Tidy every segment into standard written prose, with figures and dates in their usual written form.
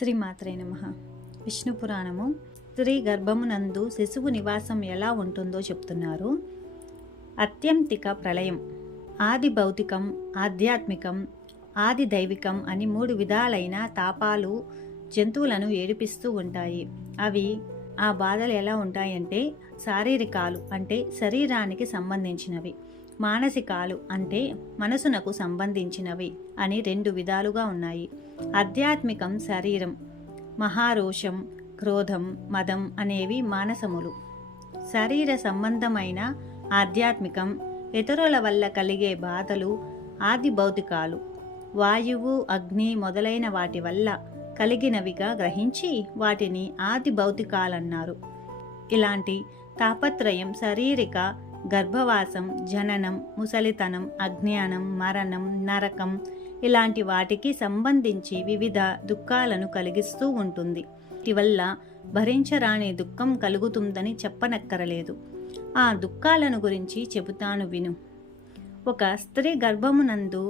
శ్రీమాత్రే నమః. విష్ణు పురాణము స్త్రీ గర్భమునందు శిశువు నివాసం ఎలా ఉంటుందో చెప్తున్నారు. అత్యంతిక ప్రళయం, ఆది భౌతికం, ఆధ్యాత్మికం, ఆది దైవికం అని 3 విధాలైన తాపాలు జంతువులను ఏడిపిస్తూ ఉంటాయి. అవి ఆ బాధలు ఎలా ఉంటాయంటే, శారీరకాలు అంటే శరీరానికి సంబంధించినవి, మానసికాలు అంటే మనసునకు సంబంధించినవి అని 2 విధాలుగా ఉన్నాయి. ఆధ్యాత్మికం శరీరం, మహారోషం, క్రోధం, మదం అనేవి మానసములు. శరీర సంబంధమైన ఆధ్యాత్మికం ఇతరుల వల్ల కలిగే బాధలు ఆది భౌతికాలు, వాయువు, అగ్ని మొదలైన వాటి వల్ల కలిగినవిగా గ్రహించి వాటిని ఆది భౌతికాలన్నారు. ఇలాంటి తాపత్రయం శారీరక గర్భవాసం, జననం, ముసలితనం, అజ్ఞానం, మరణం, నరకం ఇలాంటి వాటికి సంబంధించి వివిధ దుఃఖాలను కలిగిస్తూ ఉంటుంది. ఇటివల్ల భరించరాని దుఃఖం కలుగుతుందని చెప్పనక్కరలేదు. ఆ దుఃఖాలను గురించి చెబుతాను విను. ఒక స్త్రీ గర్భమునందు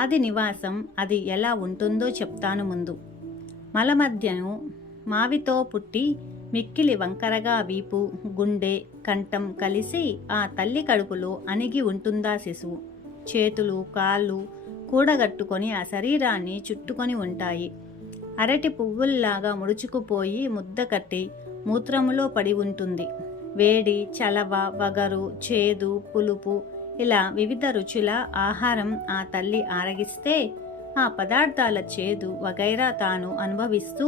ఆది నివాసం అది ఎలా ఉంటుందో చెప్తాను ముందు. మలమధ్యను మావితో పుట్టి మిక్కిలి వంకరగా వీపు, గుండె, కంఠం కలిసి ఆ తల్లి కడుపులో అణిగి ఉంటుందా శిశువు. చేతులు, కాళ్ళు కూడగట్టుకొని ఆ శరీరాన్ని చుట్టుకొని ఉంటాయి. అరటి పువ్వుల్లాగా ముడుచుకుపోయి ముద్ద కట్టి మూత్రములో పడి ఉంటుంది. వేడి, చలవ, వగరు, చేదు, పులుపు ఇలా వివిధ రుచుల ఆహారం ఆ తల్లి ఆరగిస్తే ఆ పదార్థాల చేదు వగైరా తాను అనుభవిస్తూ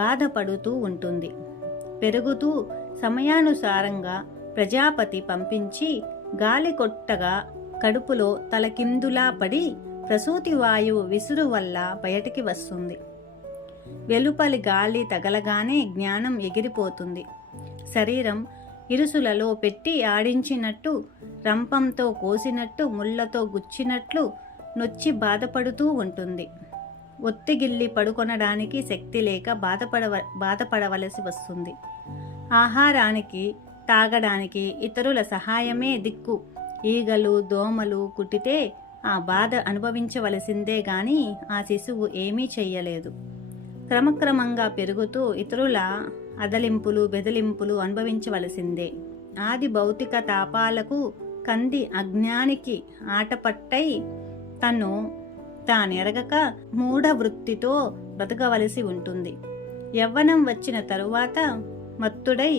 బాధపడుతూ ఉంటుంది. పెరుగుతూ సమయానుసారంగా ప్రజాపతి పంపించి గాలి కొట్టగా కడుపులో తలకిందులా పడి ప్రసూతి వాయువు విసురు వల్ల బయటికి వస్తుంది. వెలుపలి గాలి తగలగానే జ్ఞానం ఎగిరిపోతుంది. శరీరం ఇరుసులలో పెట్టి ఆడించినట్టు, రంపంతో కోసినట్టు, ముళ్ళతో గుచ్చినట్లు నొచ్చి బాధపడుతూ ఉంటుంది. ఒత్తిగిల్లి పడుకొనడానికి శక్తి లేక బాధపడవలసి వస్తుంది. ఆహారానికి, తాగడానికి ఇతరుల సహాయమే దిక్కు. ఈగలు, దోమలు కుట్టితే ఆ బాధ అనుభవించవలసిందే గాని ఆ శిశువు ఏమీ చెయ్యలేదు. క్రమక్రమంగా పెరుగుతూ ఇతరుల అదలింపులు, బెదిలింపులు అనుభవించవలసిందే. ఆది భౌతిక తాపాలకు కంది అజ్ఞానికి ఆటపట్టై తను తానెరగక మూఢ వృత్తితో బ్రతకవలసి ఉంటుంది. యవ్వనం వచ్చిన తరువాత మత్తుడై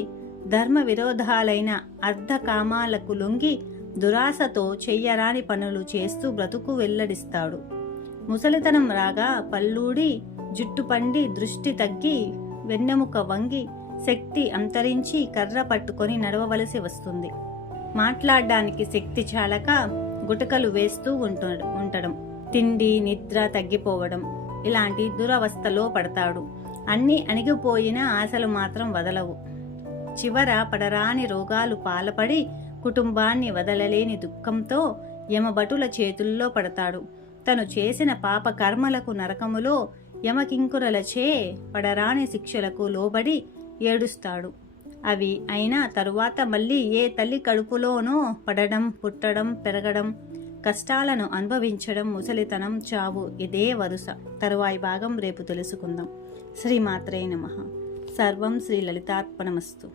ధర్మ విరోధాలైన అర్ధకామాలకు లొంగి దురాశతో చెయ్యరాని పనులు చేస్తూ బ్రతుకు వెల్లడిస్తాడు. ముసలితనం రాగా పల్లూడి, జుట్టు పండి, దృష్టి తగ్గి, వెన్నెముక వంగి, శక్తి అంతరించి కర్ర పట్టుకొని నడవవలసి వస్తుంది. మాట్లాడడానికి శక్తి చాలక గుటకలు వేస్తూ ఉండడం, తిండి, నిద్ర తగ్గిపోవడం ఇలాంటి దురవస్థలో పడతాడు. అన్నీ అణిగిపోయిన ఆశలు మాత్రం వదలవు. చివర పడరాని రోగాలు పాలపడి కుటుంబాన్ని వదలలేని దుఃఖంతో యమభటుల చేతుల్లో పడతాడు. తను చేసిన పాప కర్మలకు నరకములో యమకింకురలచే పడరాని శిక్షలకు లోబడి ఏడుస్తాడు. అవి అయినా తరువాత మళ్ళీ ఏ తల్లి కడుపులోనో పడడం, పుట్టడం, పెరగడం, కష్టాలను అనుభవించడం, ముసలితనం, చావు ఇదే వరుస. తరువాయి భాగం రేపు తెలుసుకుందాం. శ్రీమాత్రే నమః. సర్వం శ్రీ లలితార్పణమస్తు.